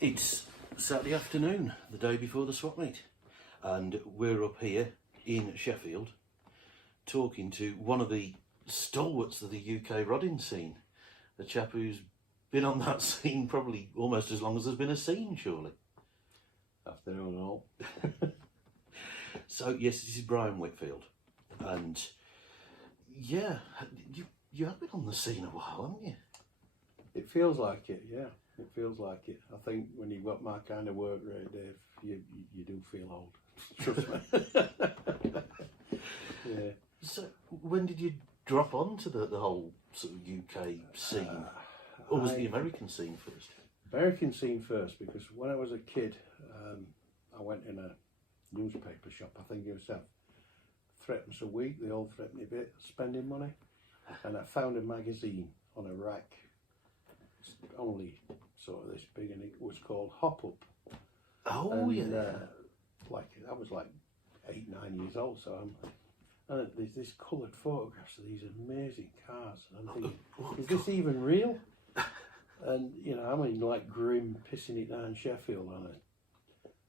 It's Saturday afternoon, the day before the swap meet, and we're up here in Sheffield talking to one of the stalwarts of the UK rodding scene, a chap who's been on that scene probably almost as long as there's been a scene, surely. Afternoon all. So yes, this is Bryan Whitfield, and yeah, you have been on the scene a while, haven't you? It feels like it, yeah. It feels like it. I think when you've got my kind of work rate, Dave, you do feel old. Trust me. Yeah. So when did you drop onto the whole sort of UK scene, or was it the American scene first? American scene first, because when I was a kid, I went in a newspaper shop. I think it was threepence a week. They all threatened me a bit spending money, and I found a magazine on a rack, only sort of this big, and it was called Hop Up. Oh, and, yeah. Like I was like 8, 9 years old, so there's this coloured photographs of these amazing cars, and I'm thinking, is this even real? And you know, I mean, like grim pissing it down Sheffield on it,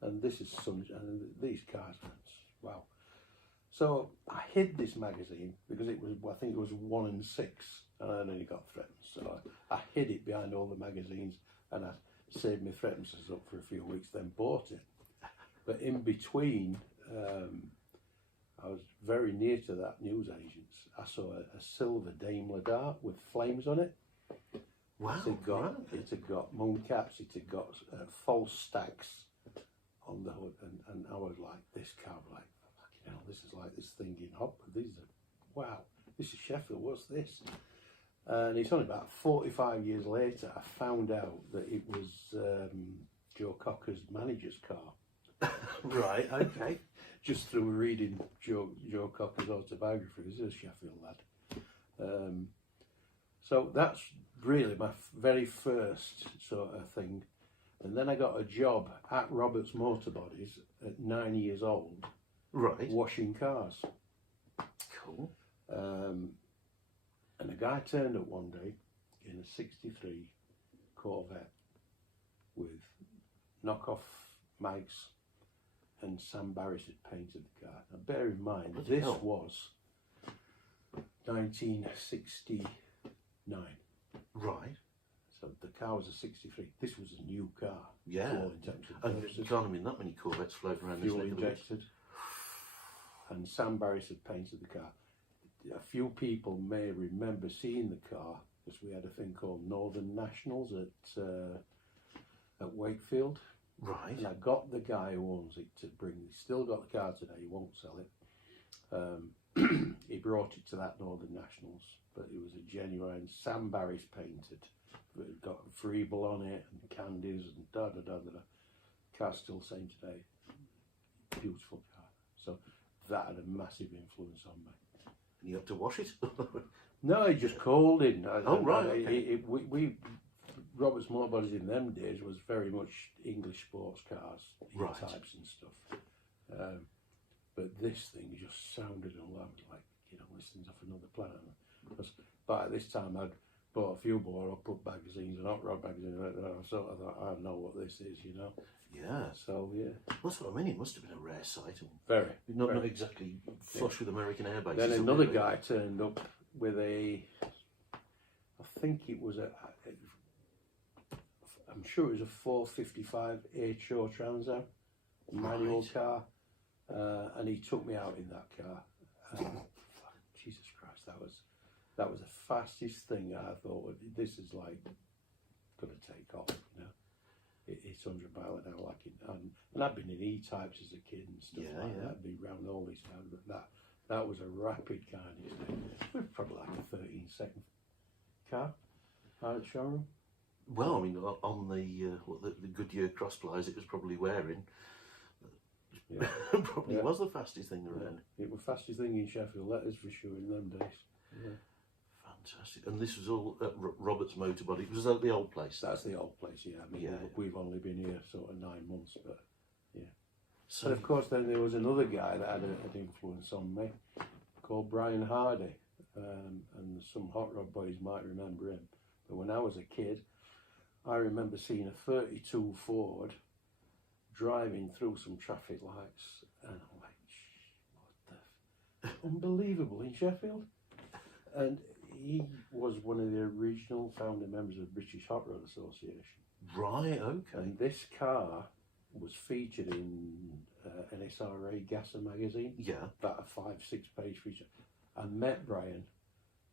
and this is and these cars, wow. So I hid this magazine because it was, I think it was 1 and 6, and I only got threatened. So I hid it behind all the magazines, and I saved my threatences up for a few weeks, then bought it. But in between, I was very near to that newsagent's. I saw a silver Daimler Dart with flames on it. Wow! It had got moon caps. It had got false stacks on the hood, and I was like, this car, like, you know, this is like this thing in Hopwood. These are, wow, this is Sheffield. What's this? And it's only about 45 years later I found out that it was Joe Cocker's manager's car. Right. Okay. Just through reading Joe Cocker's autobiography. He's a Sheffield lad. So that's really my very first sort of thing. And then I got a job at Roberts Motor Bodies at 9 years old. Right. Washing cars. Cool. And a guy turned up one day in a 63 Corvette with knockoff mags, and Sam Barris had painted the car. Now bear in mind, this was 1969. Right. So the car was a 63. This was a new car. Yeah. For all intents and And purposes. you can't have that many Corvettes floating around this Fuel neck of the woods. injected. And Sam Barris had painted the car. A few people may remember seeing the car because we had a thing called Northern Nationals at Wakefield. Right. And I got the guy who owns it to bring. He's still got the car today. He won't sell it. He brought it to that Northern Nationals, but it was a genuine Sam Barris painted. It got Freeble on it and candies and da da da da. Car's still the same today. Beautiful car. So that had a massive influence on me. And you had to wash it? No, he just called in. Right. Okay. We Roberts Motor Bodies in them days was very much English sports cars, Right. types and stuff. But this thing just sounded like, you know, this thing's off another planet. Because by this time I'd bought a few more up magazines and hot rod magazines. So I thought, I know what this is, you know. Yeah. So yeah. That's what I mean. It must have been a rare sight. Very. Not exactly flush with American air bases. Then another guy turned up with I think it was I'm sure it was a 455 HO Trans Am, manual car, and he took me out in that car. Jesus Christ, that was the fastest thing. I thought, this is like going to take off, you know. It's 100 miles an hour, like it, and I've been in E-types as a kid and stuff like that. I'd be round all these times, but that was a rapid car. It was probably like a 13-second car out at showroom. Well, I mean, on the Goodyear cross plies it was probably wearing, Yeah. probably was the fastest thing around. It was the fastest thing in Sheffield, that is for sure, in them days. Yeah. Fantastic. And this was all at Roberts Motor Body. Was that the old place? That's the old place, yeah. I mean, we've only been here sort of 9 months, but yeah. So, and of course, then there was another guy that had an influence on me called Brian Hardy, and some hot rod boys might remember him. But when I was a kid, I remember seeing a 32 Ford driving through some traffic lights, and I'm like, what the unbelievable, in Sheffield. And he was one of the original founding members of the British Hot Rod Association. Right, okay. And this car was featured in an SRA Gasser magazine. Yeah. About a 5-6 page feature. I met Bryan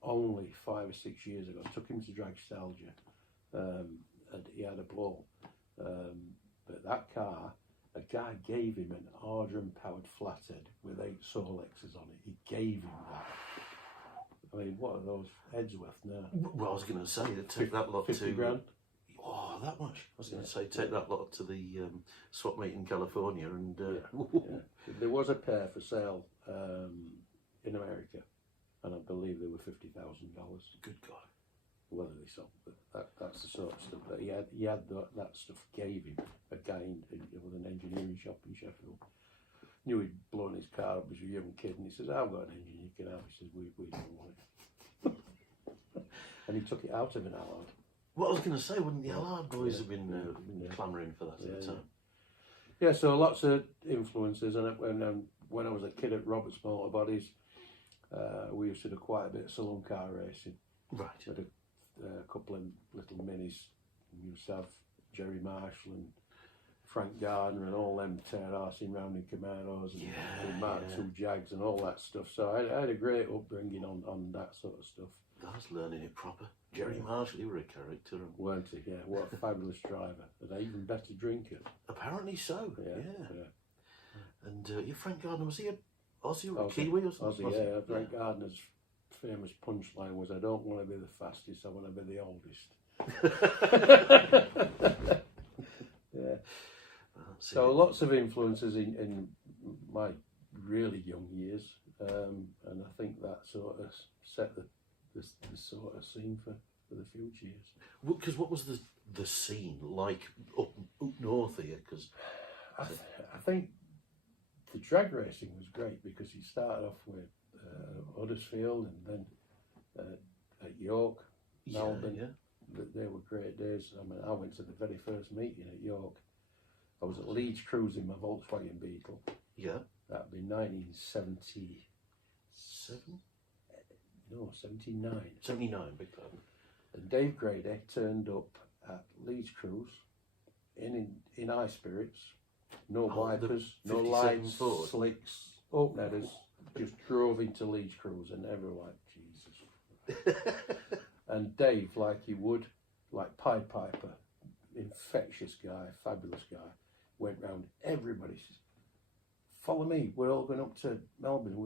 only 5 or 6 years ago. Took him to Dragstalgia, and he had a blow. But that car, a guy gave him an Ardrum powered flathead with 8 Solexes on it. He gave him that. I mean, what are those heads worth now? Well, I was going to say, take that lot 50 to... grand? Oh, that much. I was going to say, take that lot to the swap meet in California and... Yeah. There was a pair for sale in America, and I believe they were $50,000. Good God. Whether they sold, but that's the sort of stuff that he had that stuff gave him. A guy with an engineering shop in Sheffield knew he'd blown his car up as a young kid, and he says, "I've got an engine you can have." He says, "We don't want it," and he took it out of an Allard. Well, I was going to say, wouldn't the Allard boys have been clamouring for that at the time? Yeah, so lots of influences, and when I was a kid at Roberts Motor Bodies, we used to do quite a bit of saloon car racing. Right. We had a couple of little minis. We used to have Jerry Marshall and Frank Gardner and all them tear-arsing round in Camaros and Mark II Jags and all that stuff. So I had a great upbringing on that sort of stuff. I was learning it proper. Jerry Marshall, you were a character. Weren't he? Yeah, what a fabulous driver. And an even better drinker. Apparently so, yeah. And your Frank Gardner, was he a Aussie or a Kiwi or something? Aussie, yeah. Frank Gardner's famous punchline was, "I don't want to be the fastest, I want to be the oldest." Yeah. So lots of influences in my really young years, and I think that sort of set the sort of scene for the future years. Because what was the scene like up north here? Because I think the drag racing was great, because he started off with Huddersfield and then at York, Melbourne. Yeah. They were great days. I mean, I went to the very first meeting at York. I was at Leeds cruising my Volkswagen Beetle. Yeah. That'd be 1977. No, 79. 79, big pardon. And Dave Grady turned up at Leeds Cruise in high spirits, no wipers, no lights, slicks, open headers, just drove into Leeds Cruise, and everyone like, Jesus. And Dave, like he would, like Pied Piper, infectious guy, fabulous guy, went round, everybody says, "Follow me, we're all going up to Melbourne."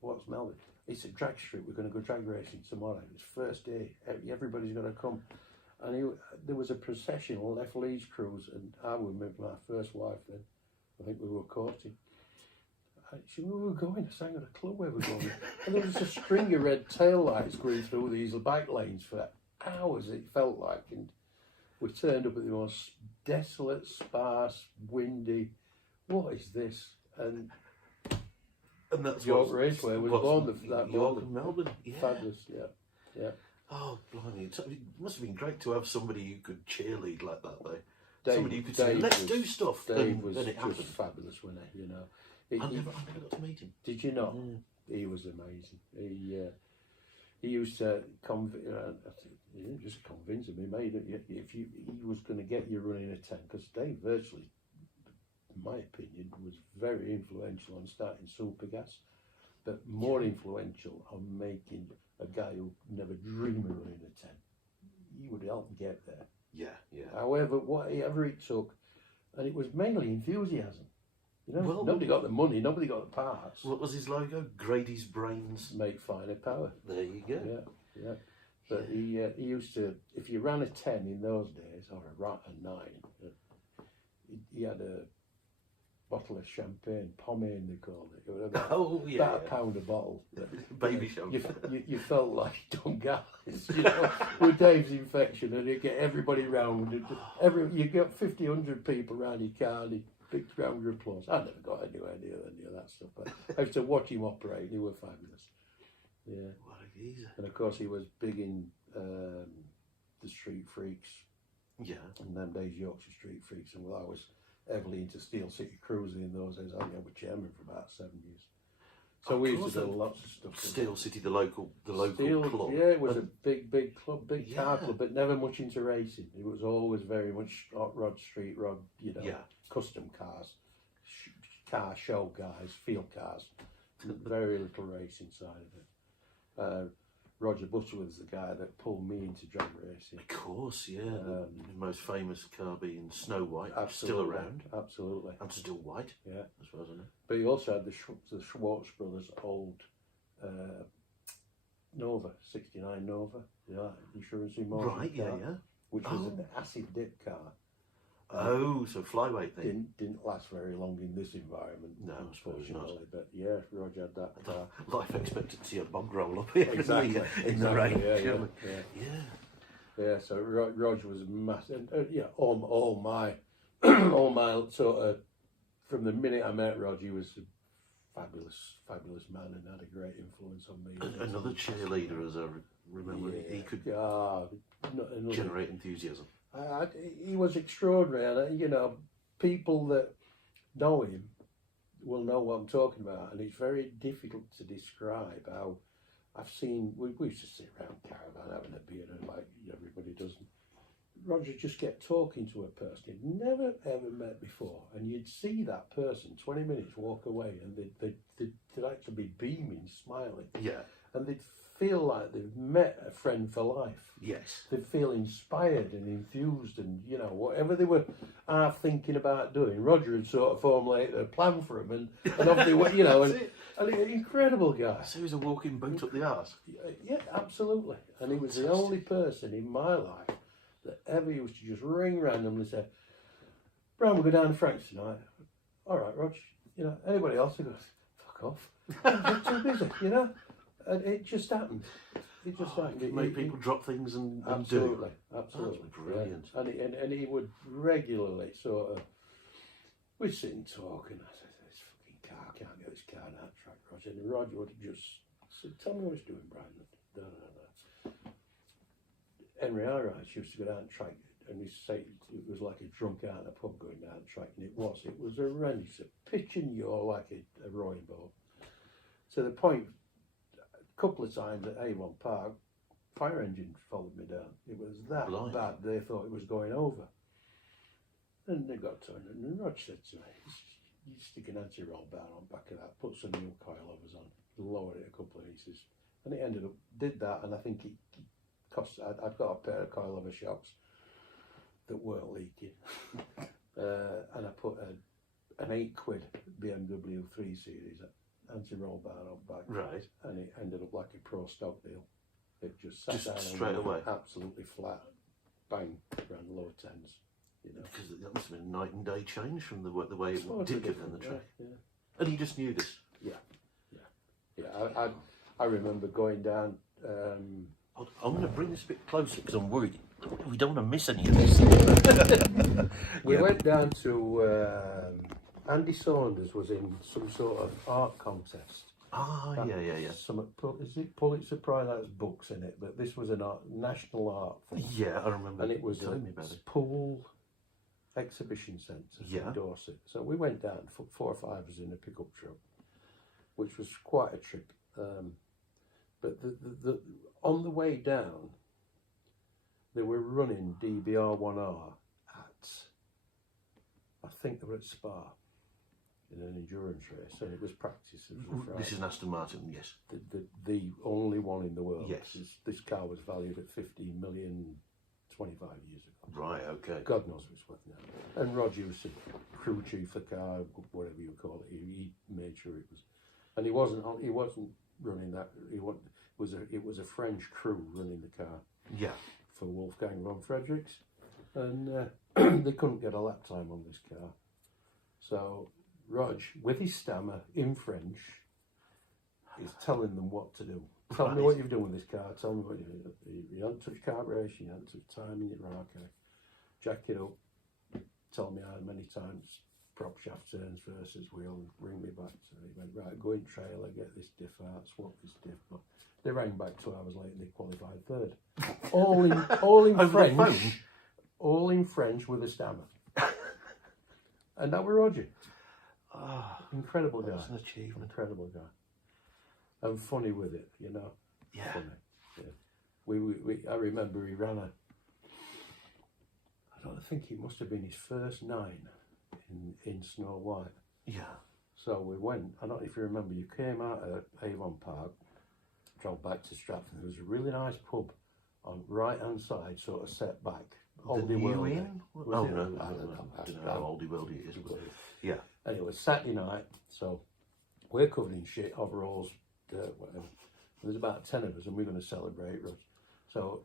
What's Melbourne? It's a drag strip, we're going to go drag racing tomorrow. It's first day, everybody's going to come. And there was a procession, left Leeds Cruise, and I was with my first wife then. I think we were courting. She said, "Where were we going?" I said, "I got a clue where we're going." And there was a string of red tail lights going through these bike lanes for hours, it felt like. And we turned up at the most desolate, sparse, windy. What is this? And that's York Raceway was born that York and Melbourne. Yeah. Fabulous, yeah. Oh, blimey. It must have been great to have somebody who could cheerlead like that, though. Dave, somebody who could say, "Let's do stuff." Dave was just fabulous, wasn't he? You know. I never got to meet him. Did you not? He was amazing. He used to he didn't just convince him. He made it. If he was going to get you running a 10, because Dave virtually, in my opinion, was very influential on starting Supergas, but more influential on making a guy who never dreamed of running a 10. He would help him get there. Yeah. However, whatever it took, and it was mainly enthusiasm. You know, well, nobody got the money, nobody got the parts. What was his logo? Grady's brains make finer power. There you go. Yeah. But he used to, if you ran a 10 in those days, or a 9, he had a bottle of champagne, pommade they called it. It was about a pound a bottle. Baby champagne. You felt like Dungalis, you know, with Dave's infection, and you get everybody round. You got 50, 100 people around your car, and big round of applause. I never got anywhere near any of that stuff, but I used to watch him operate. He was fabulous. Yeah. What a geezer. And of course, he was big in the Street Freaks Yeah. And them days Yorkshire Street Freaks, and I was heavily into Steel City Cruising in those days. I think I was chairman for about 7 years. So we used to do lots of stuff. Steel City, the local Steel, club. yeah, it was a big club, big car Yeah. club, but never much into racing. It was always very much hot rod, street rod, Yeah. custom cars, car show guys, field cars. Very little racing side of it. Roger Butterworth was the guy that pulled me into drag racing. Of course, yeah. The most famous car being Snow White, Absolutely, still around. Absolutely. And still white, yeah, as far as I know. But he also had the Schwartz brothers' old Nova, 69 Nova, insurance in motion Right, car, yeah. which was an acid dip car. Oh, so flyweight thing. Didn't last very long in this environment, No, unfortunately. But yeah, Roger had that car. Life expectancy of bog roll up here Exactly, in the rain. Yeah. So Roger was massive. All my sort of, from the minute I met Roger, he was a fabulous man and had a great influence on me. Another cheerleader, as I remember, he could generate enthusiasm. He was extraordinary, and people that know him will know what I'm talking about, and it's very difficult to describe how I've seen. We used to sit around caravan having a beer, and like everybody does. Roger just get talking to a person he'd never ever met before, and you'd see that person 20 minutes walk away, and they'd actually be beaming, smiling, and they'd feel like they've met a friend for life. Yes. They'd feel inspired and enthused, and whatever they were thinking about doing, Roger had sort of formulated a plan for them, and off they went, and an incredible guy. So he was a walking boot up the arse. Yeah, absolutely. And he was the only person in my life that ever used to just ring randomly and say, "Brian, we'll go down to Frank's tonight." "All right, Roger." Anybody else who goes, "Fuck off." I'm too busy, And it just happened. It just happened. It made people drop things and absolutely, do. Absolutely. That's brilliant. Yeah. And he would regularly sort of, we'd sit and talk, and I said, "This fucking car, I can't get this car on that track, Roger." And Roger would just said, "Tell me what he's doing, Brian." Henry Arwright used to go down the track, and he said it was like a drunk out in a pub going down the track, and it was horrendous, pitching you all like a rowing boat. To the point, a couple of times at Avon Park, fire engine followed me down. It was that bad, they thought it was going over. And they got to it, and Roger said to me, "You stick an anti-roll bar on back of that, put some new coilovers on, lower it a couple of inches." And it ended up, did that, and I think it cost, I'd got a pair of coilover shocks that weren't leaking. And I put an £8 BMW 3 Series anti-roll bar on back. Right. And it ended up like a pro stock deal. It just sat down straight away. Absolutely flat. Bang, around low tens. Because that must have been a night and day change from the way it did get on the track. Yeah. And he just knew this. Yeah. I remember going down. I'm going to bring this a bit closer because I'm worried we don't want to miss any of this. We went down to Andy Saunders was in some sort of art contest. Yeah. Is it Pulitzer Prize? That's books in it, but this was a national art thing. Yeah, I remember. And it was telling me about it. Pool Exhibition Centre in Dorset. So we went down, 4 or 5 of us in a pickup truck, which was quite a trip. But the on the way down, they were running DBR1R at, I think they were at Spa, in an endurance race, and it was practice. This is an Aston Martin, yes. The only one in the world. Yes. This car was valued at 15 million 25 years ago. Right, okay. God knows what it's worth now. And Roger was the crew chief of the car, whatever you call it. He made sure it was, and he wasn't running that. It was a French crew running the car. Yeah. For Wolfgang von Fredericks, and they couldn't get a lap time on this car. So Rog, with his stammer in French, is telling them what to do. Tell me what you've done with this car. Tell me what you haven't touched car race, you haven't touched timing it. Right, okay. Jack it up. Tell me how many times prop shaft turns versus wheel, and bring me back. So he went, right, go in trailer, get this diff out, swap this diff. But they rang back 2 hours later and they qualified third. All in French. all in French with a stammer. And that was Roger. Oh, Incredible guy. that's an achievement. Incredible guy. And funny with it, you know. Yeah. Funny. Yeah. I remember he ran I think it must have been his first 9 in Snow White. Yeah. So we went, I don't know if you remember, you came out at Avon Park, drove back to Stratford. There was a really nice pub on right hand side, sort of set back. The New Inn? Oh, it? no, I don't know. I don't know how oldie worldy it is. But yeah. Anyway, Saturday night, so we're covered in shit, overalls, dirt, whatever. There's about 10 of us, and we're going to celebrate, Rog. So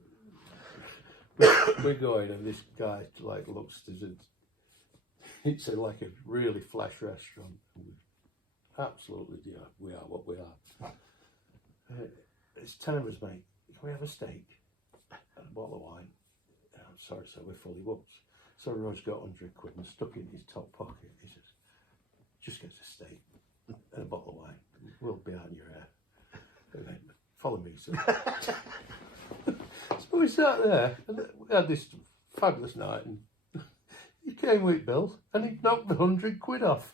we're going, and this guy like looks to it's like a really flash restaurant. Absolutely, yeah, we are what we are. It's 10 of us, mate. Can we have a steak and a bottle of wine? I'm sorry, sir, we're fully booked. So Rod's got 100 quid and stuck it in his top pocket. He says, just get a steak and a bottle of wine. We'll be out in your hair. And then, follow me, sir. So we sat there and we had this fabulous night, and he came with Bill and he knocked the 100 quid off.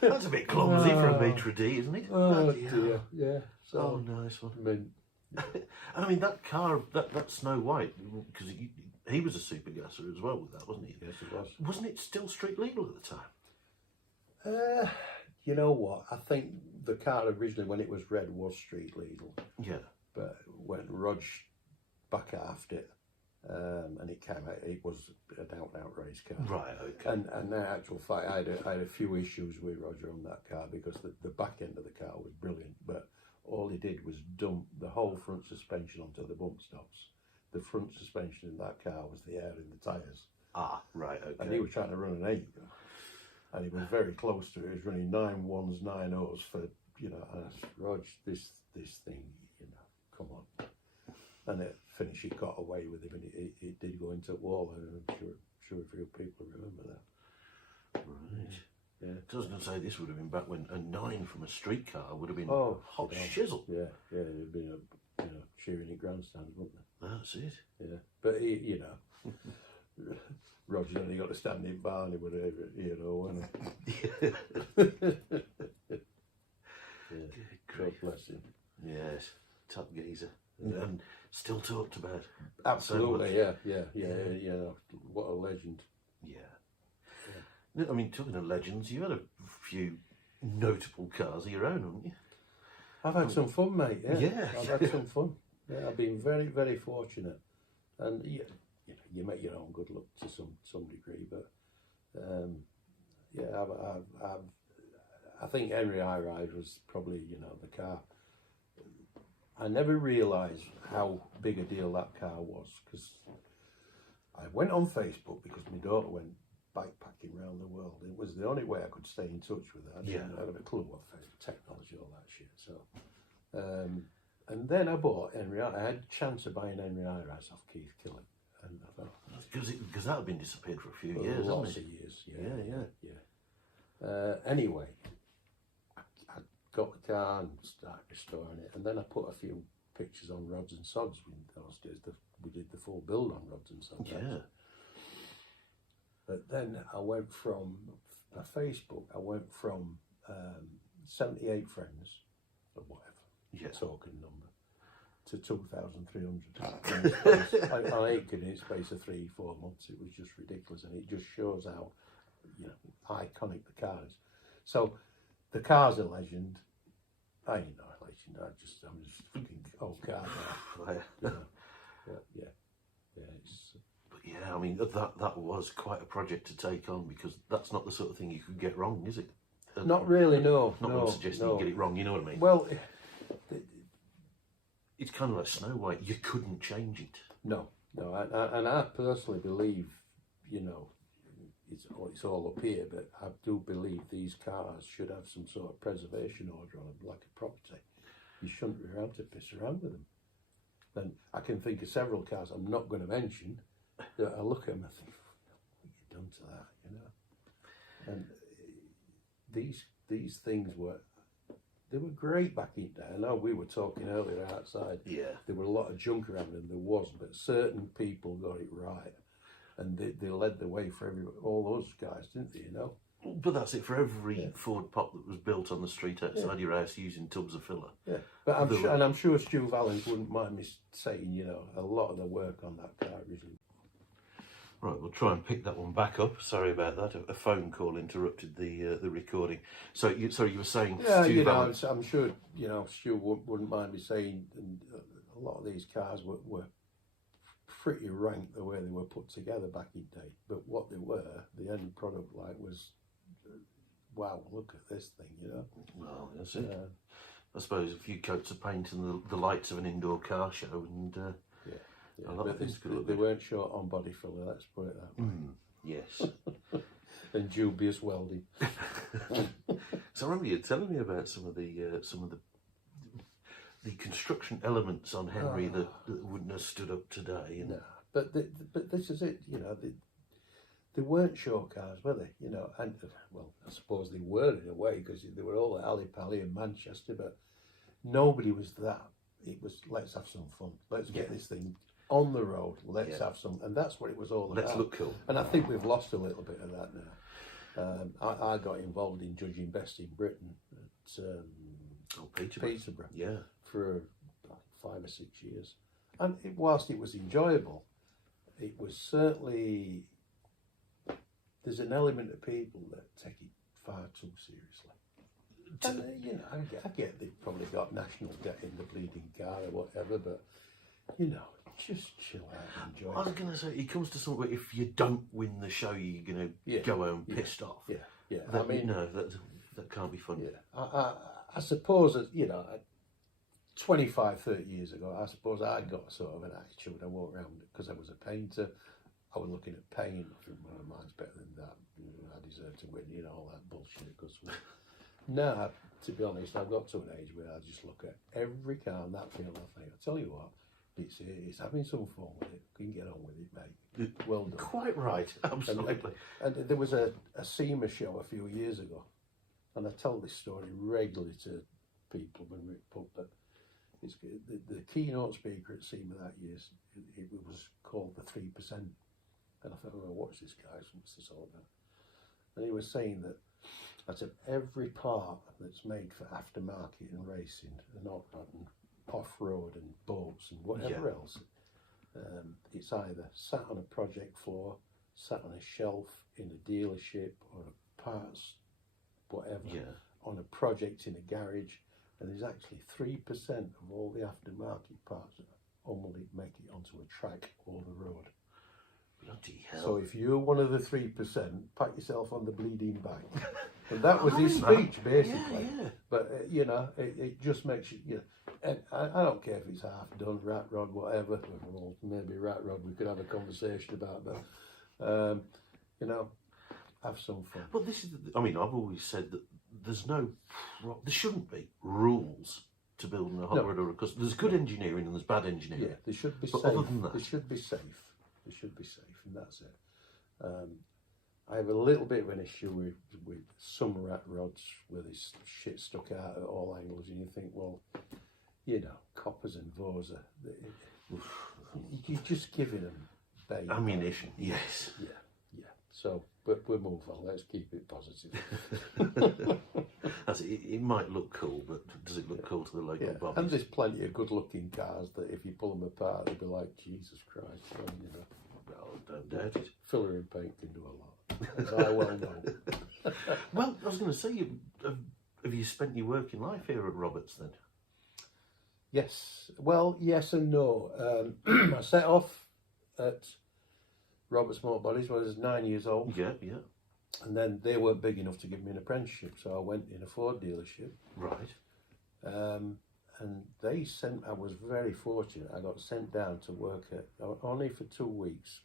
That's a bit clumsy for a maitre d', isn't it? Oh dear, yeah. So, nice one. I mean, And I mean, that car, that Snow White, because he was a super gasser as well with that, wasn't he? yes, it was. Wasn't it still street legal at the time? You know what? I think the car originally, when it was red, was street legal. Yeah. But when Rog back after it, and it came out, it was an out race car. Right, okay. And in actual fact, I had a few issues with Roger on that car because the back end of the car was brilliant, but all he did was dump the whole front suspension onto the bump stops. The front suspension in that car was the air in the tyres. Ah, right, okay. And he was trying to run an 8. And he was very close to it. He was running 9 1s, 9 0s for, you know, and I said, Rog, this thing, you know, come on. And it finished, he got away with it, and it did go into a wall, and I'm sure a few people remember that. Right. Yeah. I was going to say, this would have been back when a 9 from a street car would have been hot yeah. shizzle. Yeah, it'd have been cheering in grandstands, wouldn't it? That's it. Yeah. But, you know, Roger's only got to stand in Barney, whatever, you know, and God bless him. Yes, top geezer. And still talked about. Absolutely, yeah. What a legend. Yeah. I mean, talking of legends, you had a few notable cars of your own, haven't you? I've had some fun, mate. Yeah. I've had some fun. Yeah, I've been very, very fortunate, and you make your own good luck to some degree, but I think Henry Iride was probably the car. I never realised how big a deal that car was, because I went on Facebook because my daughter went bikepacking around the world. It was the only way I could stay in touch with her. I didn't have a clue what technology, all that shit. So, and then I bought Henry. I had a chance of buying Henry Iris off Keith Killen, and I thought because that had been disappeared for a few years, lots hasn't of it? years. Yeah. Anyway, I got the car and started restoring it, and then I put a few pictures on Rods and Sods. In those days, we did the full build on Rods and Sods. Yeah. But then I went from Facebook. I went from 78 friends or whatever, token number, to 2,300. I ate it in the space of 3-4 months. It was just ridiculous, and it just shows how iconic the car is. So the car's a legend. I ain't not a legend. I'm just fucking old car now. Yeah. But yeah, I mean that was quite a project to take on, because that's not the sort of thing you could get wrong, is it? Not really, no. Not what I'm suggesting you get it wrong. You know what I mean? Well, it's kind of like Snow White. You couldn't change it. No. And I personally believe, it's all up here, but I do believe these cars should have some sort of preservation order on them, like a property. You shouldn't be allowed to piss around with them. And I can think of several cars I'm not going to mention that I look at them and think, what have you done to that, And these things were they were great back in there. I know we were talking earlier outside. Yeah. There were a lot of junk around, and there was, but certain people got it right, and they led the way for all those guys, didn't they? You know. But that's it for every Ford Pop that was built on the street outside your house using tubs of filler. Yeah, but I'm sure Stu Valens wouldn't mind me saying, you know, a lot of the work on that car originally. Right, we'll try and pick that one back up. Sorry about that. A phone call interrupted the recording. So you were saying, Yeah, Stu you know, Valens. I'm sure, you know, Stu wouldn't mind me saying, and a lot of these cars were pretty rank the way they were put together back in the day. But what they were, the end product like was, wow, look at this thing, you know. Well, that's it. I suppose a few coats of paint and the lights of an indoor car show, and yeah, a lot of things could they weren't short on body filler, let's put it that way. Yes. And dubious welding. So I remember you telling me about some of the construction elements on Henry that wouldn't have stood up today. And no, but this is it, you know. They weren't short cars, were they? You know, and well, I suppose they were in a way because they were all at Ali Pally in Manchester, but nobody was that. It was, let's have some fun. Let's get this thing on the road. Let's have some, and that's what it was all about. Let's look cool. And I think we've lost a little bit of that now. I got involved in judging best in Britain at Peterborough. Yeah. For 5 or 6 years, and whilst it was enjoyable, it was certainly. There's an element of people that take it far too seriously. And, you know, I get they've probably got national debt in the bleeding car or whatever, but, you know, just chill out and enjoy I was going to say, it comes to something where if you don't win the show, you're going to go home pissed off. Yeah. That, I mean, no, that can't be fun. Yeah. I suppose that, you know, 25, 30 years ago, I suppose I got sort of an attitude. I walked around because I was a painter. I was looking at paint. I think, well, mine's better than that. You know, I deserve to win, you know, all that bullshit. Because now, to be honest, I've got to an age where I just look at every car in that field. I think, I tell you what, it's having some fun with it. You can get on with it, mate. Well done. Quite right, absolutely. And there was a SEMA show a few years ago, and I tell this story regularly to people when we put that. It's the keynote speaker at SEMA that year. It was called the 3%. And I thought, well, what's this guy? What's this all about? And he was saying that out of every part that's made for aftermarket and racing, and off-road and boats and whatever else, it's either sat on a project floor, sat on a shelf in a dealership or a parts, whatever, on a project in a garage. And there's actually 3% of all the aftermarket parts that only make it onto a track or the road. Bloody hell. So if you're one of the 3%, pat yourself on the bleeding back. And that was his speech, basically. Yeah. But, you know, it just makes you, you know, and I don't care if it's half done, rat rod, whatever. Well, maybe rat rod we could have a conversation about, but, you know, have some fun. Well, this is, I mean, I've always said that there shouldn't be rules to building a hot rod, because there's good engineering and there's bad engineering. Yeah, they should be but safe. Other than that, they should be safe. They should be safe, and that's it. I have a little bit of an issue with some rat rods where there's shit stuck out at all angles, and you think, well, you know, coppers and Vosa, you're just giving them bait. Ammunition, yes. Yeah. So, but we'll move on. Let's keep it positive. It might look cool, but does it look cool to the local bobbies? And there's plenty of good-looking cars that if you pull them apart, they'll be like, Jesus Christ, well, you know. Well, don't doubt it. Filler and paint can do a lot, as I well know. Well, I was going to say, have you spent your working life here at Roberts then? Yes. Well, yes and no. I set off at Roberts Motor Bodies when I was 9 years old. Yeah. And then they weren't big enough to give me an apprenticeship, so I went in a Ford dealership. Right. And they I was very fortunate. I got sent down to work only for 2 weeks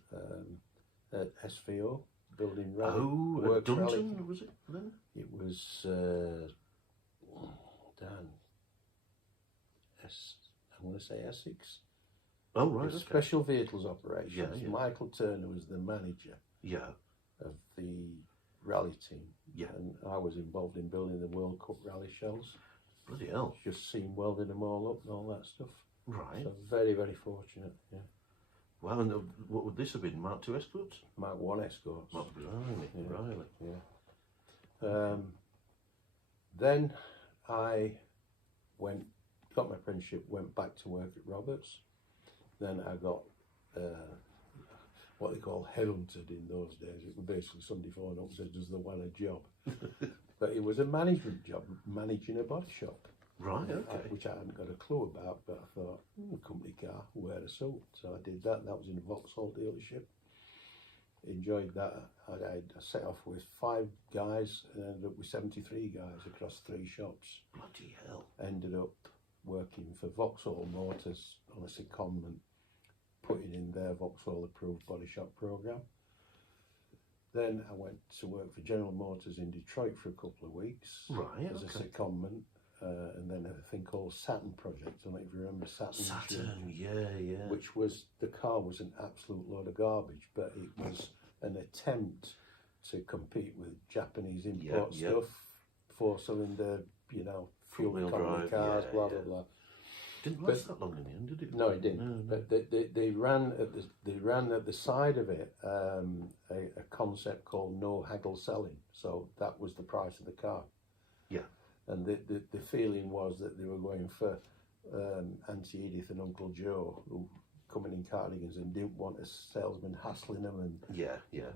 at SVO, building rally. Oh, at Dungeon, was it then? It was down, I'm going to say Essex. Oh, right. Okay. Special Vehicles Operations. Yeah. Michael Turner was the manager of the rally team. Yeah. And I was involved in building the World Cup rally shells. Bloody hell. Just seam welding them all up and all that stuff. Right. So very, very fortunate, yeah. Well, and what would this have been? Mark II escorts? Mark 1 escorts. Blimey. Yeah. Then I got my apprenticeship, went back to work at Roberts. Then I got what they call headhunted in those days. It was basically somebody phoned up and said, does they want a job? But it was a management job, managing a body shop. Right, okay. Which I hadn't got a clue about, but I thought, company car, wear a suit. So I did that. That was in a Vauxhall dealership. Enjoyed that. I set off with 5 guys and ended up with 73 guys across 3 shops. Bloody hell. Ended up working for Vauxhall Motors on a secondment, putting in their Vauxhall approved body shop program. Then I went to work for General Motors in Detroit for a couple of weeks as a secondment, and then a thing called Saturn Project. I don't know if you remember Saturn. Saturn, yeah. Which was, the car was an absolute load of garbage, but it was an attempt to compete with Japanese import stuff, 4-cylinder, fuel economy cars, blah blah blah. Didn't last that long in the end, did it? No, it didn't. No. But they ran at the side of it a concept called no haggle selling. So that was the price of the car. Yeah. And the feeling was that they were going for Auntie Edith and Uncle Joe, who coming in cardigans and didn't want a salesman hassling them and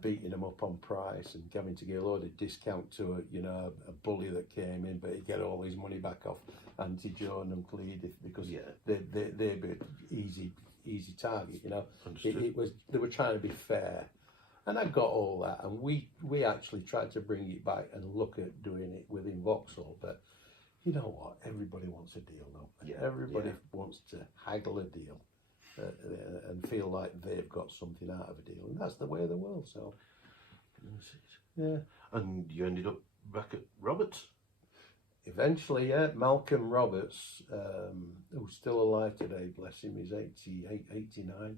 beating them up on price and having to give a load of discount to a bully that came in, but he'd get all his money back off Auntie Joe and Uncle Edith because they'd be easy target. It was, they were trying to be fair, and I got all that, and we actually tried to bring it back and look at doing it within Vauxhall, but you know what? Everybody wants a deal now. Everybody wants to haggle a deal. And feel like they've got something out of a deal, and that's the way of the world. So, yeah. And you ended up back at Roberts? Eventually, yeah. Malcolm Roberts, who's still alive today, bless him, he's 88, 89.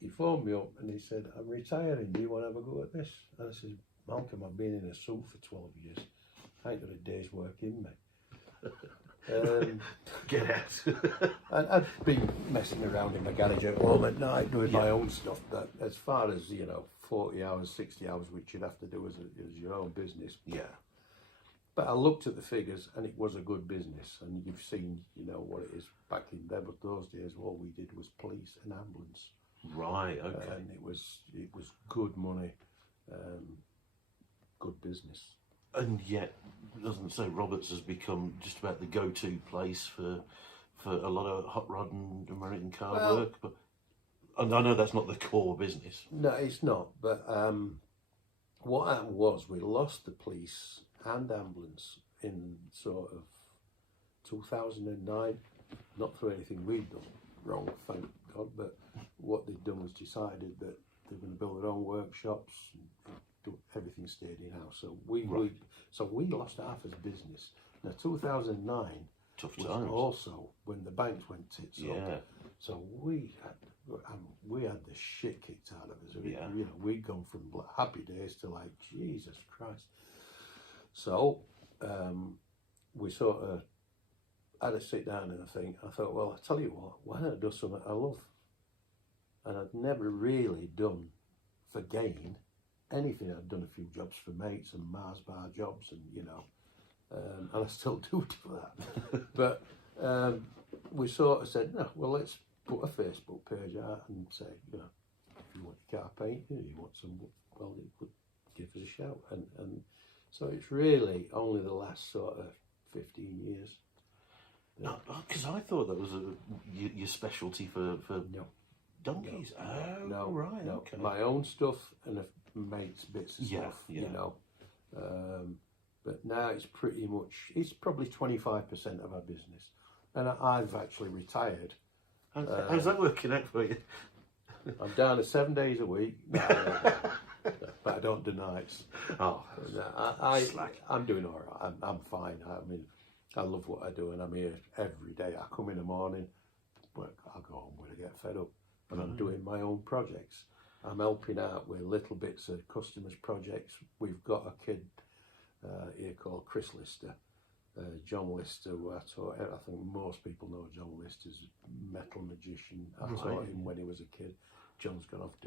He phoned me up and he said, I'm retiring, do you want to have a go at this? And I said, Malcolm, I've been in a suit for 12 years. I ain't got a day's work in me. Get out. I've been messing around in my garage at home at night doing my own stuff, but as far as 40 hours, 60 hours, which you'd have to do as your own business. Yeah. But I looked at the figures and it was a good business, and you've seen what it is back in there, but those days all we did was police and ambulance. Right, okay. And it was good money, good business. And yet, doesn't say Roberts has become just about the go-to place for a lot of hot rod and American car work, but and I know that's not the core business. No, it's not. But what happened was we lost the police and ambulance in sort of 2009. Not through anything we'd done wrong, thank God. But what they'd done was decided that they're going to build their own workshops. Everything stayed in house, so we lost half as business. Now 2009 was also when the banks went tits up. So we had the shit kicked out of us. We'd gone from happy days to like Jesus Christ. So we sort of had a sit down and I thought, well, I tell you what, why not do something I love? And I'd never really done for gain anything. I'd done a few jobs for mates and Mars bar jobs, and and I still do that. But we sort of said, no, well, let's put a Facebook page out and say, if you want your car painted, you want some welding, give us a shout. And so it's really only the last sort of 15 years. No, because I thought that was your specialty for donkeys. No, right, no. okay. My own stuff and a mate's bits of stuff, but now it's pretty much, it's probably 25% of our business. And I've actually retired. How's that working out for you? I'm down to 7 days a week, but I don't do nights. Oh, I'm doing all right. I'm fine. I mean, I love what I do, and I'm here every day. I come in the morning, work, I go home when I get fed up, and I'm doing my own projects. I'm helping out with little bits of customers' projects. We've got a kid here called Chris Lister, John Lister, who I taught. I think most people know John Lister's a metal magician. I Right. taught him when he was a kid. John's gone off.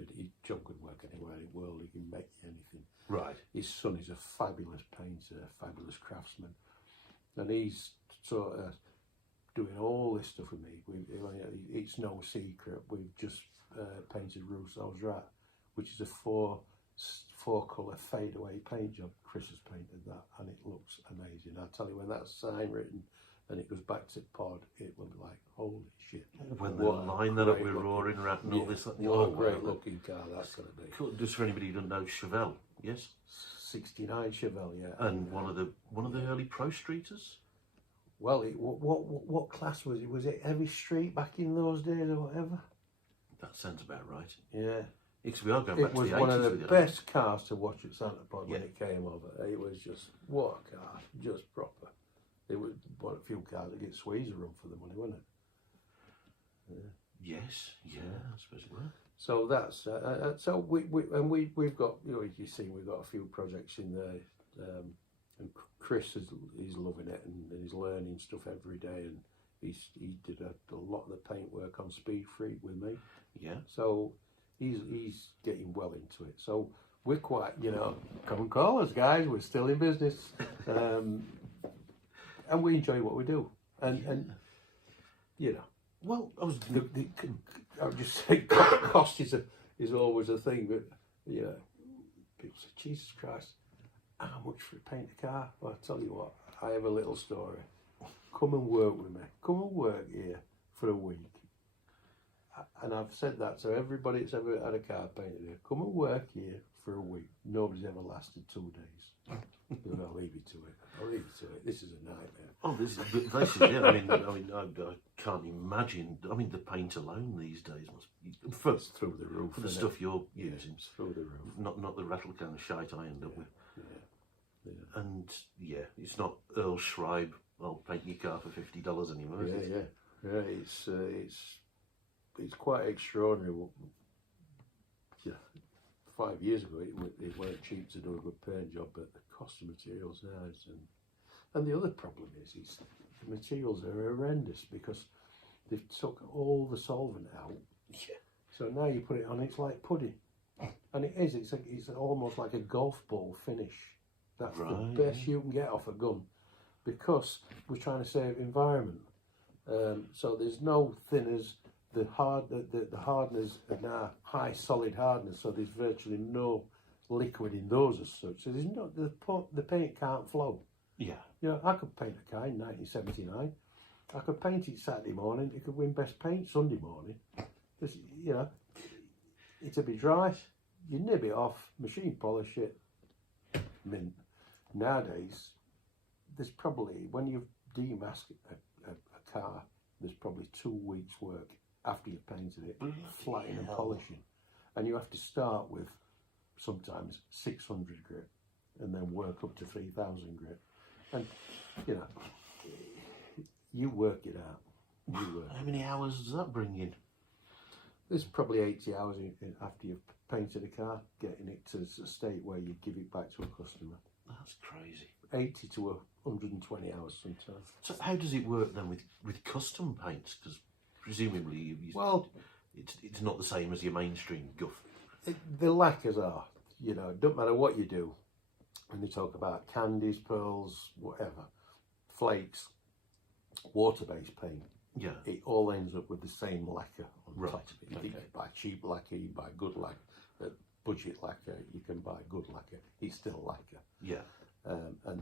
John could work anywhere in the world. He can make you anything. Right. His son is a fabulous painter, a fabulous craftsman, and he's sort of doing all this stuff with me. It's no secret. We've just painted Rousseau's Rat, which is a four colour fadeaway paint job. Chris has painted that, and it looks amazing. I tell you, when that's sign written and it goes back to pod, it will be like, holy shit! When they line that up with Roaring Rat and all this, what a great looking car that's going to be. Cool. Just for anybody who doesn't know, Chevelle, yes, 69 Chevelle, yeah, and one of the early pro streeters. Well, what class was it? Was it Heavy Street back in those days or whatever? That sounds about right. Yeah. Because we are going back It to was the 80s. one of the with it. best cars to watch at Santa Pod when Yeah. it came over. It was just, what a car, just proper. It was one of the few cars that get Sweezer run for the money, wasn't it? Yes, yeah, I suppose it will. So that's so we've got, you know, as you've seen, we've got a few projects in there, and Chris he's loving it, and he's learning stuff every day, and he did a lot of the paint work on Speed Freak with me. Yeah. So he's getting well into it. So we're quite, you know, come and call us, guys. We're still in business, and we enjoy what we do. And you know, Well, I would just say cost is always a thing, but you know, people say, Jesus Christ, how much for a paint a car? Well, I tell you what, I have a little story. Come and work with me. Come and work here for a week. And I've said that to everybody that's ever had a car painted here. Come and work here for a week. Nobody's ever lasted 2 days. But I'll leave you to it. I'll leave you to it. This is a nightmare. oh, this is it. I mean, I can't imagine. I mean, the paint alone these days must be It's through the roof. for the isn't stuff it? you're Yeah, using. it's through the roof. Not the rattle can of shite I end up with. Yeah. And yeah, it's not Earl Schreib. I'll paint your car for $50 anymore. Is it? Yeah. It's quite extraordinary. Yeah, 5 years ago it weren't cheap to do a good paint job, but the cost of materials now is, and the other problem is the materials are horrendous because they've took all the solvent out. Yeah. So now you put it on, it's like pudding, and it is. It's almost like a golf ball finish. That's Right. the best you can get off a gun, because we're trying to save environment. So there's no thinners. The hardness are now high solid hardness, so there's virtually no liquid in those as such. So there's no the paint can't flow. Yeah. You know, I could paint a car in 1979. I could paint it Saturday morning. It could win best paint Sunday morning. Just, you know, it'd be dry. You nib it off, machine polish it, mint. Nowadays, there's probably, when you demask a car, there's probably 2 weeks work after you've painted it, flattening and polishing. And you have to start with sometimes 600 grit and then work up to 3,000 grit. And, you know, you work it out. How many hours does that bring in? There's probably 80 hours after you've painted a car, getting it to a state where you give it back to a customer. That's crazy. 80 to 120 hours sometimes. So how does it work then with custom paints? Because presumably Well, it's not the same as your mainstream guff. the lacquers are, you know, it doesn't matter what you do. When they talk about candies, pearls, whatever, flakes, water-based paint, Yeah. it all ends up with the same lacquer on Right, top of it. You okay. can buy cheap lacquer, you buy good lacquer, budget lacquer, you can buy good lacquer. It's still lacquer. Yeah. And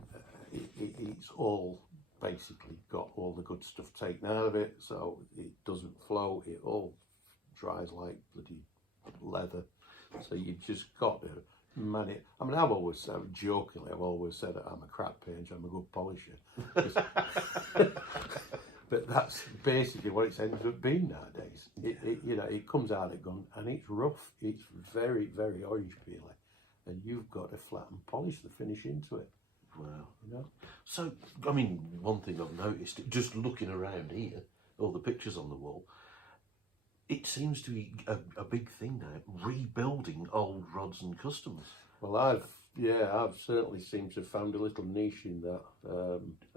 it's all basically got all the good stuff taken out of it, so it doesn't flow. It all dries like bloody leather. So you've just got to man it. I mean, I've always said, jokingly, I've always said that I'm a crap painter, I'm a good polisher. But that's basically what it's ended up being nowadays. You know, it comes out of gun and it's rough. It's very, very orange peeling, and you've got to flatten polish the finish into it. Wow. You know. So, I mean, one thing I've noticed, just looking around here, all the pictures on the wall, it seems to be a big thing now, rebuilding old rods and customs. Well, yeah, I've certainly seemed to have found a little niche in that.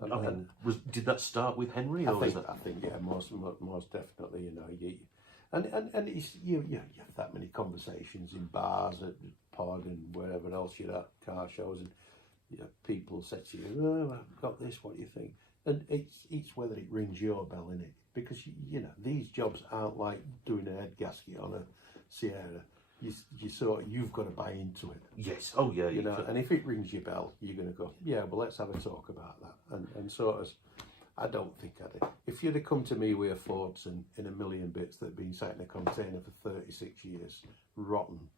I mean, did that start with Henry, or was that? I think, yeah, most definitely. You know, and it's you have that many conversations in bars, at pod, and wherever else you're at, car shows, and you know, people say to you, "Oh, I've got this. What do you think?" And it's whether it rings your bell, innit? Because you know these jobs aren't like doing a head gasket on a Sierra. You've got to buy into it. Yes. Oh yeah. You know, and if it rings your bell, you're going to go, yeah, well, let's have a talk about that. And sort of, I don't think I'd. If you'd have come to me with a Fordson in a million bits that had been sat in a container for 36 years, rotten,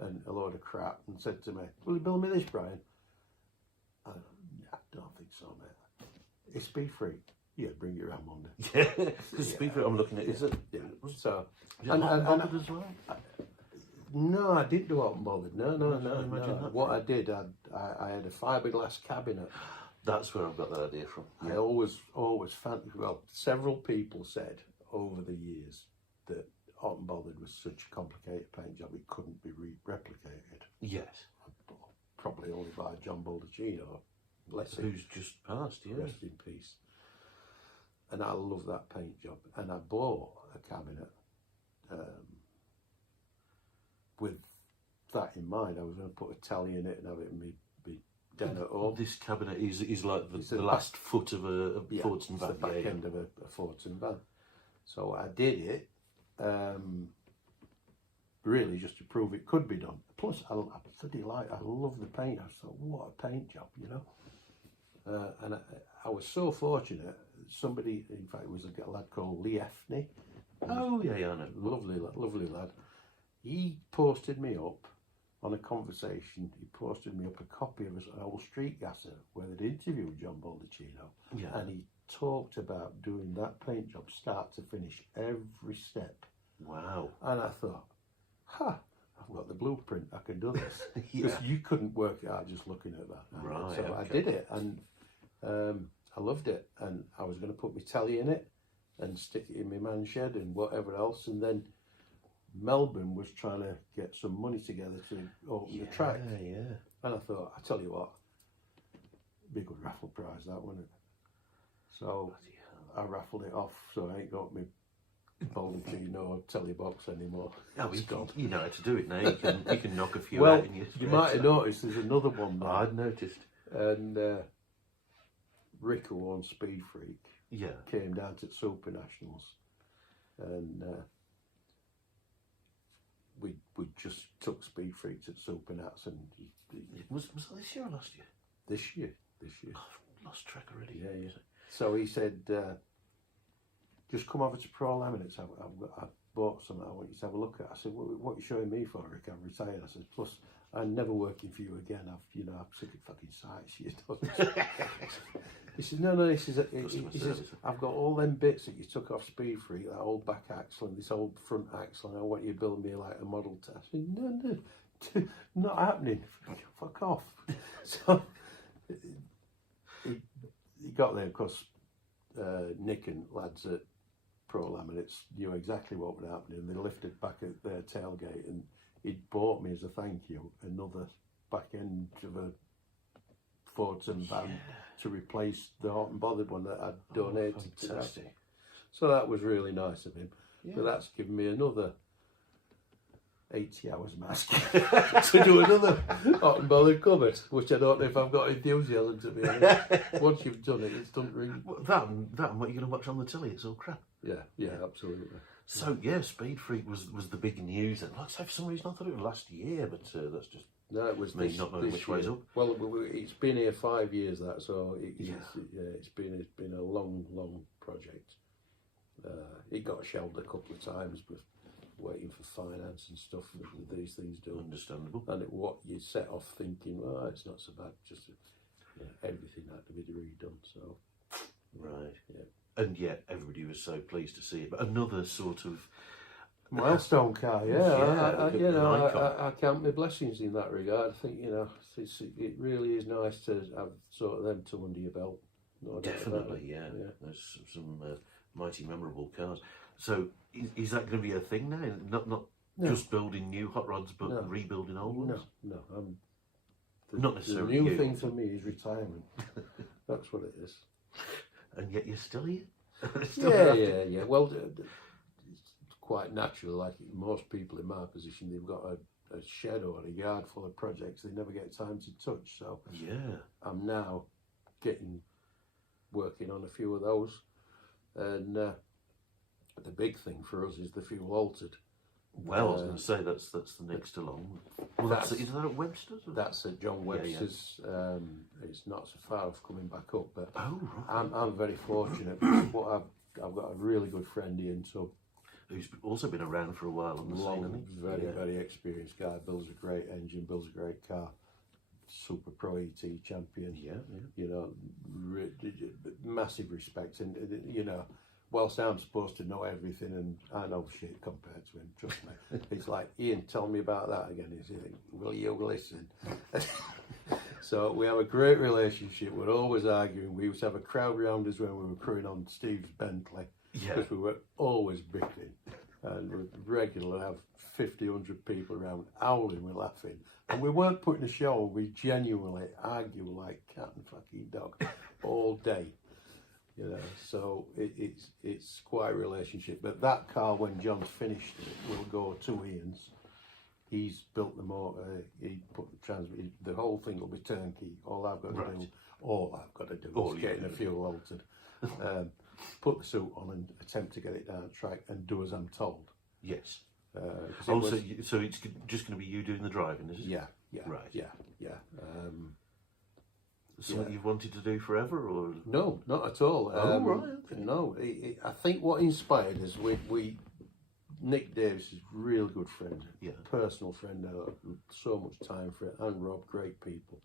and a load of crap, and said to me, will you build me this, Bryan? I don't think so, mate. It's speed free. Yeah, bring your RAM on there. Yeah, because speed free, I'm looking at, is it? Yeah. So, and as well? No, I didn't do open bothered. No. That What I did, I had a fiberglass cabinet. That's where I've got that idea from. Yeah. I always fancied. Well, several people said over the years that open bothered was such a complicated paint job it couldn't be replicated. Yes. Probably only by John Baldacchino. Bless him. Who's just passed, yeah. Rest in peace. And I love that paint job. And I bought a cabinet. With that in mind, I was going to put a telly in it and have it be down at home. This cabinet is like the last foot of a Fordson van. The back end of a Fordson van. So I did it, really just to prove it could be done. Plus, I love the paint. I thought, what a paint job, you know. And I was so fortunate. Somebody, in fact, it was a lad called Lee Effney. Oh yeah, I know. Lovely lad. He posted me up on a conversation. He posted me up a copy of an old street gasser where they'd interviewed John Baldacchino. Yeah. And he talked about doing that paint job start to finish, every step. Wow. And I thought, I've got the blueprint. I can do this. Yeah. Because you couldn't work it out just looking at that. Right. So I did it, and I loved it. And I was going to put my telly in it and stick it in my man shed and whatever else, and then Melbourne was trying to get some money together to open the track. Yeah. And I thought, I tell you what, be a good raffle prize, that, wouldn't it? So I raffled it off, so I ain't got my Baldacchino telly box anymore. Oh, you know how to do it now. You can knock a few well, out in your you might have noticed there's another one there. I'd noticed. And Rick, who owns Speed Freak, came down to Super Nationals, and we just took Speed Freak to Super Nats, and Was that this year or last year? This year. I've lost track already. Yeah. So he said, just come over to Pro Laminates. I bought some. I want you to have a look at. I said, what are you showing me for, Rick? I'm retired. I said, plus I'm never working for you again. I'm sick of fucking sites. You know. He said, no. He says, I've got all them bits that you took off Speed Freak, that old back axle and this old front axle, and I want you to build me like a model test. I said, no, not happening. Fuck off. So he got there, because Nick and lads at Pro Laminates knew exactly what would happen, and they lifted back at their tailgate, and he'd bought me as a thank you another back end of a Fordson van to replace the hot and bothered one that I'd donated to that. So that was really nice of him. Yeah. But that's given me another 80 hours mask to do another hot and bothered cupboard, which I don't know if I've got enthusiasm, to be honest. Once you've done it, it's done really. That and what you're going to watch on the telly, it's all crap. Yeah, absolutely. So Speed Freak was the big news, and like I say, for some reason I thought it was last year, but that's just it was me not knowing which way's up. Well, it's been here 5 years, that, so it's been a long project. It got shelved a couple of times, but waiting for finance and stuff that these things do. Understandable. And what you set off thinking, it's not so bad, just everything had to be redone. So right, and yet everybody was so pleased to see it. But another sort of milestone car, I count my blessings in that regard. I think it really is nice to have sort of them two under your belt. Definitely, yeah. There's some mighty memorable cars. So is that going to be a thing now? Not just building new hot rods, but rebuilding old ones? No. Not necessarily The new you. thing for me is retirement. That's what it is. And yet you're still here. Yeah. Well, it's quite natural. Like most people in my position, they've got a shed or a yard full of projects they never get time to touch. So Yeah. I'm now working on a few of those, and the big thing for us is the fuel altered. Well, I was going to say that's the next along. Well, is that at Webster's? That's at John Webster's. Yeah. It's not so far off coming back up, but Oh, right. I'm very fortunate. Because I've got a really good friend, Ian Tubb, Who's also been around for a while on the scene, hasn't he? very experienced guy. Builds a great engine, builds a great car. Super Pro ET champion. Yeah. You know, massive respect, and you know, whilst I'm supposed to know everything, and I know shit compared to him, trust me. He's like, Ian, tell me about that again. He's like, will you listen? So we have a great relationship. We're always arguing. We used to have a crowd round us when we were crewing on Steve's Bentley, because we were always bickering, and we'd regularly have 50, 100 people around howling with laughing. And we weren't putting a show on. We genuinely argue like cat and fucking dog all day. You know, so it's quite a relationship. But that car, when John's finished it, will go to Ian's. He's built the motor. He put the transmission. The whole thing will be turnkey. All I've got to do is get in a fuel altered, put the suit on, and attempt to get it down the track and do as I'm told. Yes. So it's just going to be you doing the driving, is it? Yeah. Right. Yeah. Something you've wanted to do forever, or no, not at all. Oh, right. Okay. No, I think what inspired us, Nick Davis is a real good friend, personal friend. So much time for it, and Rob, great people.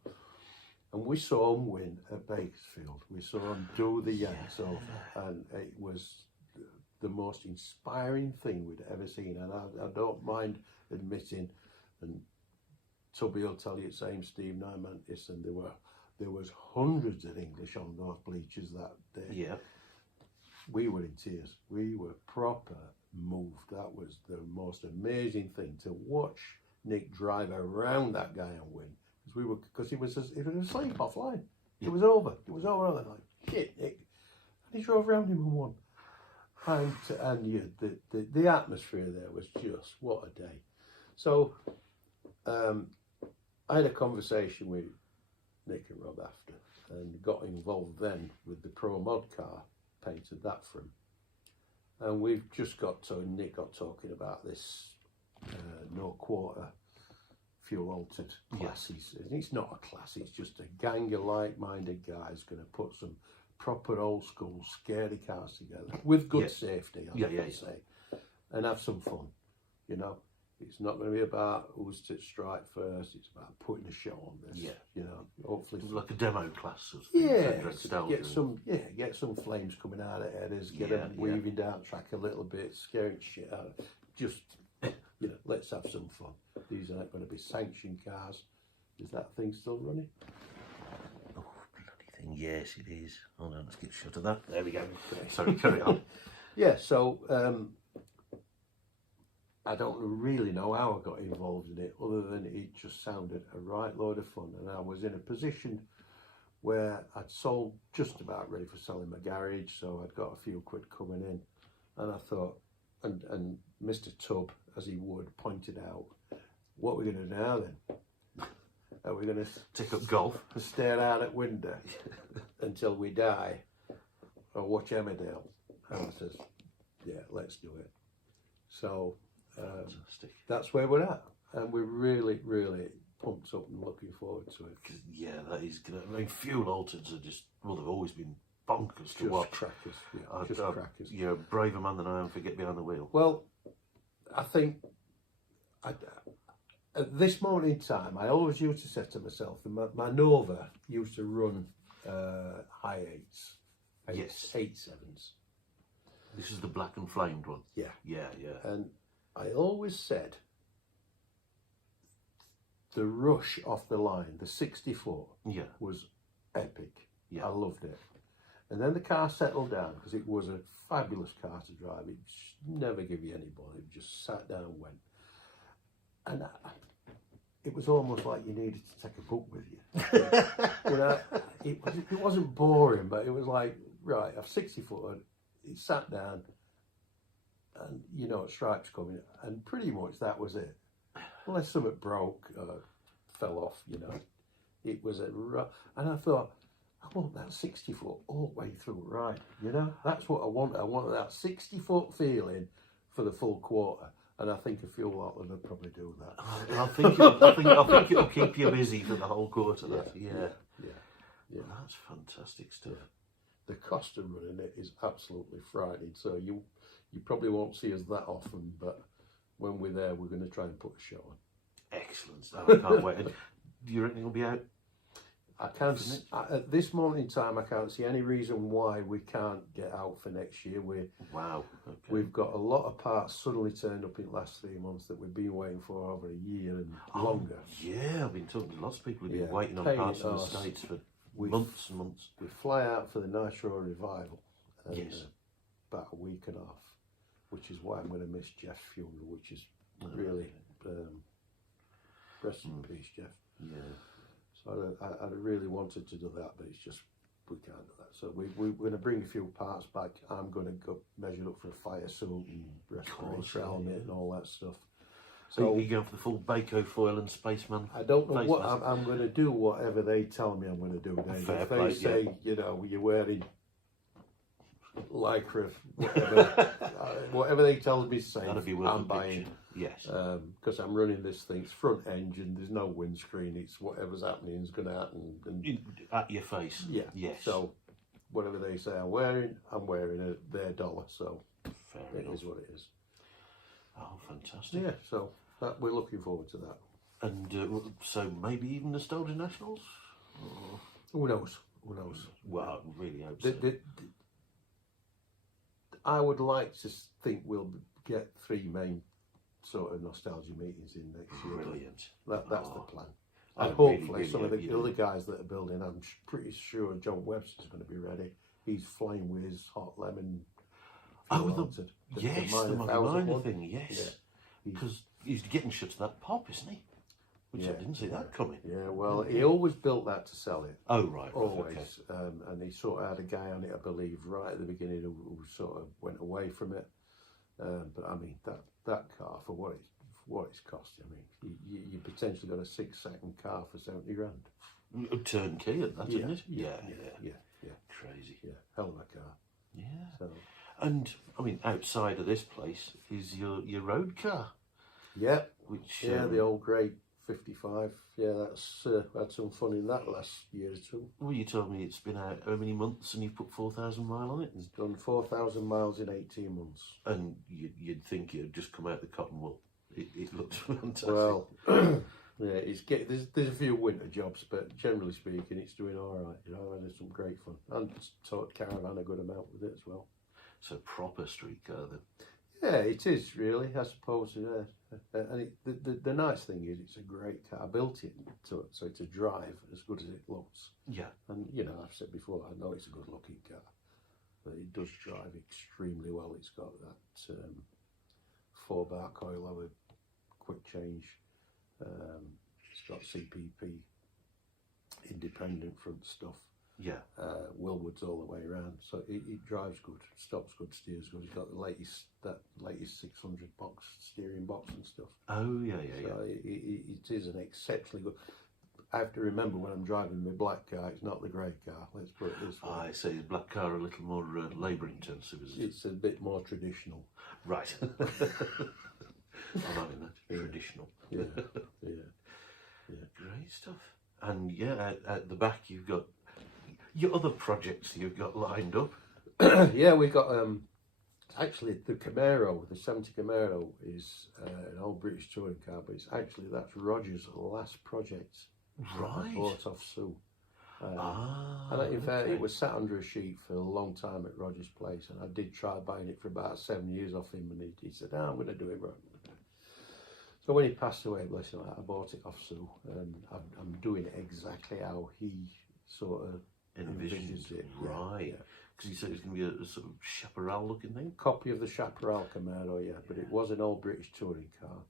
And we saw him win at Bakersfield. We saw him do the Yanks over, and it was the most inspiring thing we'd ever seen. And I don't mind admitting, and Tubby will tell you the same, Steve Nymantis, and there was hundreds of English on those bleachers that day. Yeah. We were in tears. We were proper moved. That was the most amazing thing, to watch Nick drive around that guy and win. Because he was asleep offline. It was over. It was over. And like, shit, Nick. And he drove around him and won. And the atmosphere there was just, what a day. So I had a conversation with Nick and Rob after, and got involved then with the Pro Mod car, painted that for him. And we've just Nick got talking about this no quarter fuel altered classes. It's not a class, it's just a gang of like-minded guys going to put some proper old school scary cars together with good safety, I say, and have some fun. You know, it's not going to be about who's to strike first. It's about putting a show on this. You know, hopefully like a demo class. Get some flames coming out of headers. Get them weaving down track a little bit, scaring shit out of it. Just let's have some fun. These aren't going to be sanctioned cars. Is that thing still running? Oh, bloody thing! Yes, it is. Hold on, let's get shut of that. There we go. Okay. Sorry, carry on. So I don't really know how I got involved in it, other than it just sounded a right load of fun, and I was in a position where I'd sold, just about ready for selling my garage, so I'd got a few quid coming in, and I thought, and Mr. Tubb, as he would, pointed out, what we're going to do now then? Are we going to take up golf, stare out at window until we die, or watch Emmerdale? And I says, yeah, let's do it. So that's where we're at, and we're really pumped up and looking forward to it. Yeah, that is good. I mean, fuel altereds are just, well, they've always been bonkers to just watch. Crackers, crackers. You're a braver man than I am for get behind the wheel. Well, I think at this moment in time, I always used to say to myself, my Nova used to run high eights, 8.7s. This is the black and flamed one. Yeah. And I always said, the rush off the line, the 64, was epic. I loved it. And then the car settled down, because it was a fabulous car to drive. It never gave you any bother. It just sat down and went. And it was almost like you needed to take a book with you. You know, it wasn't boring, but it was like, right, I've 60 foot, it sat down, and you know, stripes coming, and pretty much that was it. Unless something broke, fell off, you know. It was and I thought, I want that 60 foot all the way through, right? You know, that's what I want. I want that 60 foot feeling for the full quarter. And I think a few lot of them probably do that. I think it'll keep you busy for the whole quarter. Yeah. That's fantastic stuff. The cost of running it is absolutely frightening. So you probably won't see us that often, but when we're there, we're going to try and put a show on. Excellent stuff. I can't wait. Do you reckon it'll be out? I can't. At this moment in time, I can't see any reason why we can't get out for next year. Wow. Okay. We've got a lot of parts suddenly turned up in the last 3 months that we've been waiting for over a year and longer. Yeah, I've been talking to lots of people who've been waiting on parts of the States for months and months. We fly out for the Nitro Revival in Yes. about a week and a half, which is why I'm going to miss Jeff's funeral, which is really rest in peace, Jeff. Yeah. So I really wanted to do that, but it's just we can't do that. So we're going to bring a few parts back. I'm going to go measure up for a fire suit and respirator helmet and all that stuff. So you going for the full Baco foil and spaceman? I don't know what I'm going to do. Whatever they tell me I'm going to do. If they say, you know, you're wearing lycra, whatever they tell me to say, I'm buying. Yes. Because I'm running this thing, it's front engine, there's no windscreen, it's whatever's happening is going to happen. And, at your face. Yeah. Yes. So whatever they say I'm wearing their dollar. So Fair it enough. is what it is. Oh, fantastic. Yeah, so we're looking forward to that. And so maybe even Nostalgia Nationals? Or... Who knows? Who knows? Well, I really hope so. I would like to think we'll get 3 main sort of nostalgia meetings in next year. Brilliant. That's the plan. I And hopefully really some of hope the you other do. guys that are building, I'm pretty sure John Webster's going to be ready. He's flying with his hot lemon. Oh, the minor thing, yes. Yeah. Because he's getting shut to that pop, isn't he? Which I didn't see that coming. Yeah, well, he always built that to sell it. Oh, right. Always. Okay. And he sort of had a guy on it, I believe, right at the beginning who sort of went away from it. But I mean, that car, for what it's cost, I mean, you potentially got a 6-second car for 70 grand. Turnkey at that, isn't it? Yeah. Crazy. Yeah, hell of a car. Yeah. So. And, I mean, outside of this place is your road car. Yeah. Which the old grey 55. Yeah, that's had some fun in that last year or two. Well, you told me it's been out how many months and you've put 4,000 miles on it? It's done 4,000 miles in 18 months. And you'd think it'd just come out the cotton wool. It looks fantastic. Well, yeah, there's a few winter jobs, but generally speaking, it's doing all right. You know, and there's some great fun. And taught caravan a good amount with it as well. So proper street car then. Yeah, it is really, I suppose. And the nice thing is, it's a great car. I built it so to drive as good as it looks. Yeah. And you know, I've said before, I know it's a good looking car, but it does drive extremely well. It's got that 4-bar coilover, quick change. It's got CPP, independent front stuff. Yeah. Willwoods all the way around, so it drives good, stops good, steers good. It's got the latest 600 box steering box and stuff. Oh yeah. So it is an exceptionally good. I have to remember when I'm driving my black car, it's not the grey car. Let's put it this way. I say the black car a little more labour intensive, is it? It's a bit more traditional. Right. I'm having that. Traditional. Yeah. Great stuff. And yeah, at the back you've got your other projects you've got lined up. Yeah, we've got actually the Camaro, the 70 Camaro is an old British touring car, but that's Roger's last project. Right. I bought off Sue. And in fact, it was sat under a sheet for a long time at Roger's place, and I did try buying it for about 7 years off him, and he said, I'm going to do it right. So when he passed away, bless him, I bought it off Sue, and I'm doing it exactly how he sort of envisions it. Right. Because he said it was going to be a sort of chaparral looking thing. Copy of the Chaparral Camaro, yeah, but it was an old British touring car.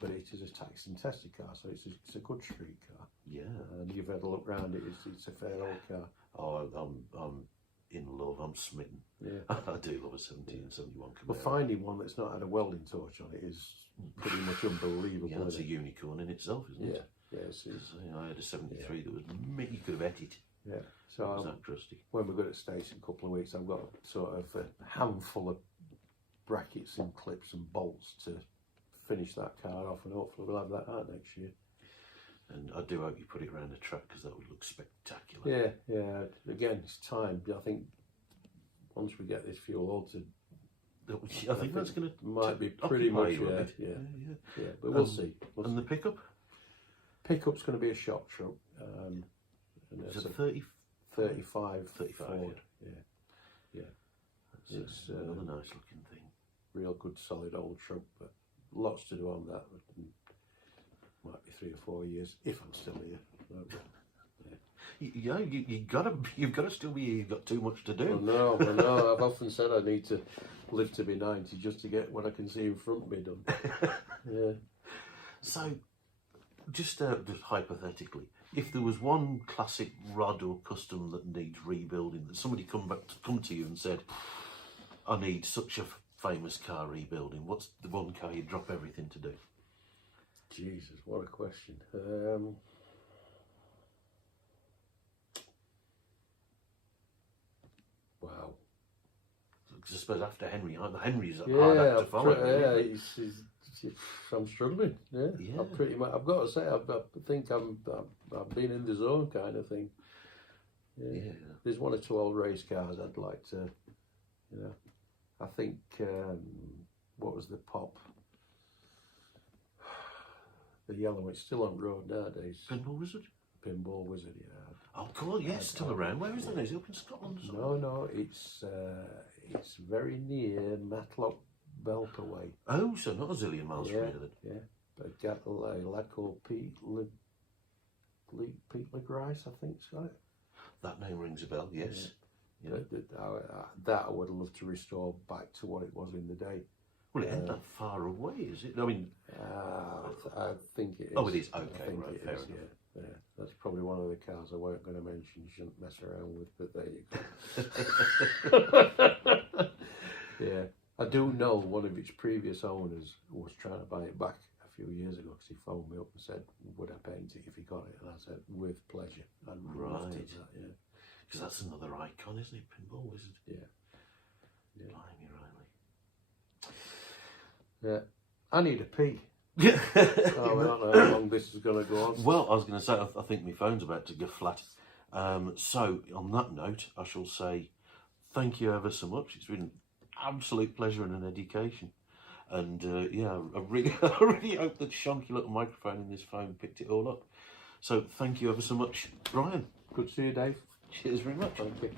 but it is a taxed and tested car, so it's a good street car. Yeah. And you've had a look round it. It's a fair old car. Oh, I'm in love. I'm smitten. Yeah. I do love a 71 Camaro. But finding one that's not had a welding torch on it is pretty much unbelievable. Yeah, it's a unicorn in itself, isn't it? Yeah, it's, You know, I had a 73 that was you could have ate it. yeah. It So was that crusty. when we go to States in a couple of weeks, I've got sort of a handful of brackets and clips and bolts to finish that car off, and hopefully we'll have that out next year. And I do hope you put it around the track because that would look spectacular. Yeah. Again, it's time. I think once we get this fuel altered, I think that's going to might be pretty much yeah. But we'll see. And the pickup? Pickup's going to be a shock truck. And Is it's it a 35? 35 Ford. Yeah. It's another nice looking thing. Real good solid old truck, but lots to do on that. Might be 3 or 4 years if I'm still here. You've got to still be here. You've got too much to do. I know. I've often said I need to live to be 90 just to get what I can see in front of me done. Yeah. So, just hypothetically, if there was one classic rod or custom that needs rebuilding, that somebody come to you and said, I need such a famous car rebuilding, what's the one car you'd drop everything to do? Jesus, what a question. Wow. Because I suppose after Henry, the Henry's a hard act to follow. Really. I'm struggling. Yeah. I've got to say, I think I've been in the zone kind of thing. Yeah. There's 1 or 2 old race cars I'd like to, I think, what was the Pop? The yellow one, it's still on road nowadays. Pinball Wizard? Pinball Wizard, yeah. Oh, God, yes, still around. Where is that? Is it up in Scotland or something? No, it's very near Matlock Belperway. Oh, so not a zillion miles from here then. Yeah, but a lad called Pete LeGrice, I think so. That name rings a bell, yes. Yeah. That I would love to restore back to what it was in the day. Well, it ain't that far away, is it? I mean, I think it is. Oh, it is. Okay, right, fair enough. Yeah, that's probably one of the cars I weren't going to mention. You shouldn't mess around with, but there you go. Yeah, I do know one of its previous owners was trying to buy it back a few years ago because he phoned me up and said, "Would I paint it if he got it?" And I said, "With pleasure." And right. Yeah, because that's another icon, isn't it? Pinball Wizard. Yeah. Blimey, Riley. Yeah, I need a pee. I don't know how long this is going to go on. Well, I was going to say, I think my phone's about to go flat. So, on that note, I shall say thank you ever so much. It's been an absolute pleasure and an education. And I really hope that shonky little microphone in this phone picked it all up. So, thank you ever so much, Bryan. Good to see you, Dave. Cheers very much. Thank you.